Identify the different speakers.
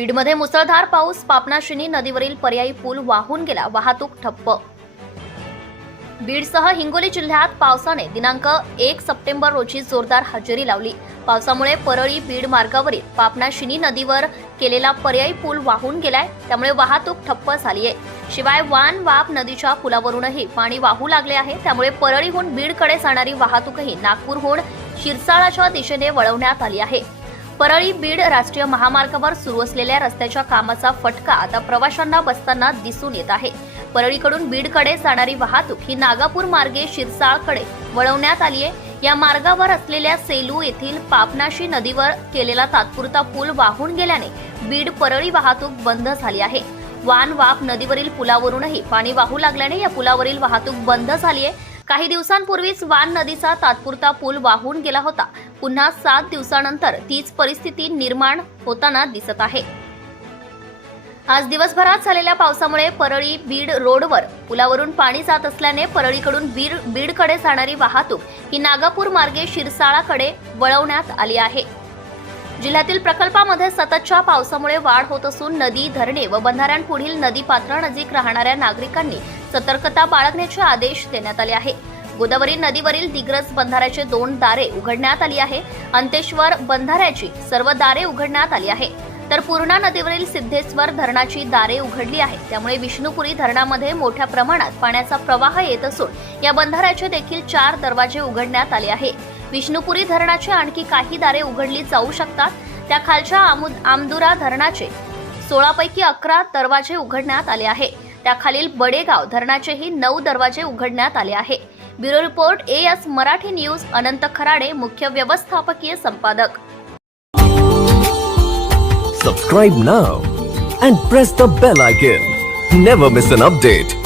Speaker 1: बीडमध्ये मुसळधार पाऊस पापनाशिनी नदीवरील पर्यायी पूल वाहून गेला वाहतूक ठप्प. बीडसह हिंगोली जिल्ह्यात पावसाने दिनांक एक सप्टेंबर रोजी जोरदार हजेरी लावली. पावसामुळे परळी बीड मार्गावरील पापनाशिनी नदीवर केलेला पर्यायी पूल वाहून गेलाय त्यामुळे वाहतूक ठप्प झाली आहे शिवाय वान वाप नदीच्या पुलावरूनही पाणी वाहू लागले आहे त्यामुळे परळीहून बीडकडे जाणारी वाहतूकही नागपूरहून शिरसाळाच्या दिशेने वळवण्यात आली आहे. परळी बीड राष्ट्रीय महामार्गावर सुरू असलेल्या रस्त्याच्या कामाचा फटका आता प्रवाशांना बसताना दिसून येत आहे. परळीकडून बीडकडे जाणारी वाहतूक ही नागापूर मार्गे शिरसाळकडे वळवण्यात आली आहे या मार्गावर असलेल्या सेलू येथील पापनाशी नदीवर केलेला तात्पुरता पूल वाहून गेल्याने बीड परळी वाहतूक बंद झाली आहे. वान वाप नदीवरील पुलावरूनही पाणी वाहू लागल्याने या पुलावरील वाहतूक बंद झाली आहे काही दिवसांपूर्वीच वान नदीचा तात्पुरता पूल वाहून गेला होता. पुन्हा सात दिवसानंतर तीच परिस्थिती निर्माण होताना दिसत आहे. आज दिवसभरात झालेल्या पावसामुळे परळी बीड रोडवर पुलावरून पाणी जात असल्याने परळीकडून बीड बीडकडे जाणारी वाहतूक ही नागापूर मार्गे शिरसाळाकडे वळवण्यात आली आहे. जिल्ह्यातील प्रकल्पामध्ये सततच्या पावसामुळे वाढ होत असून नदी धरणे व बंधाऱ्यांपुढील नदी पात्र नजीक राहणाऱ्या नागरिकांनी सतर्कता बाळगण्याचे आदेश देण्यात आले आहे. गोदावरी नदीवरील दिग्रस बंधाऱ्याचे दोन दारे उघडण्यात आली आहे. अंतेश्वर बंधाऱ्याची सर्व दारे उघडण्यात आली आहे. तर पूर्णा नदीवरील सिद्धेश्वर धरणाची दारे उघडली आहेत त्यामुळे विष्णुपुरी धरणामध्ये मोठ्या प्रमाणात पाण्याचा प्रवाह येत असून या बंधाऱ्याचे देखील चार दरवाजे उघडण्यात आले आहे. विष्णुपुरी धरणाची आणखी काही दारे उघडली जाऊ शकतात. त्या खालच्या आमदुरा धरणाचे सोळापैकी अकरा दरवाजे उघडण्यात आले आहे. त्याखालील बडेगाव धरणाचेही नऊ दरवाजे उघडण्यात आले आहे. Bureau report A S Marathi news Anant Kharade मुख्य व्यवस्थापकीय संपादक.
Speaker 2: Subscribe now and press the bell icon never miss an update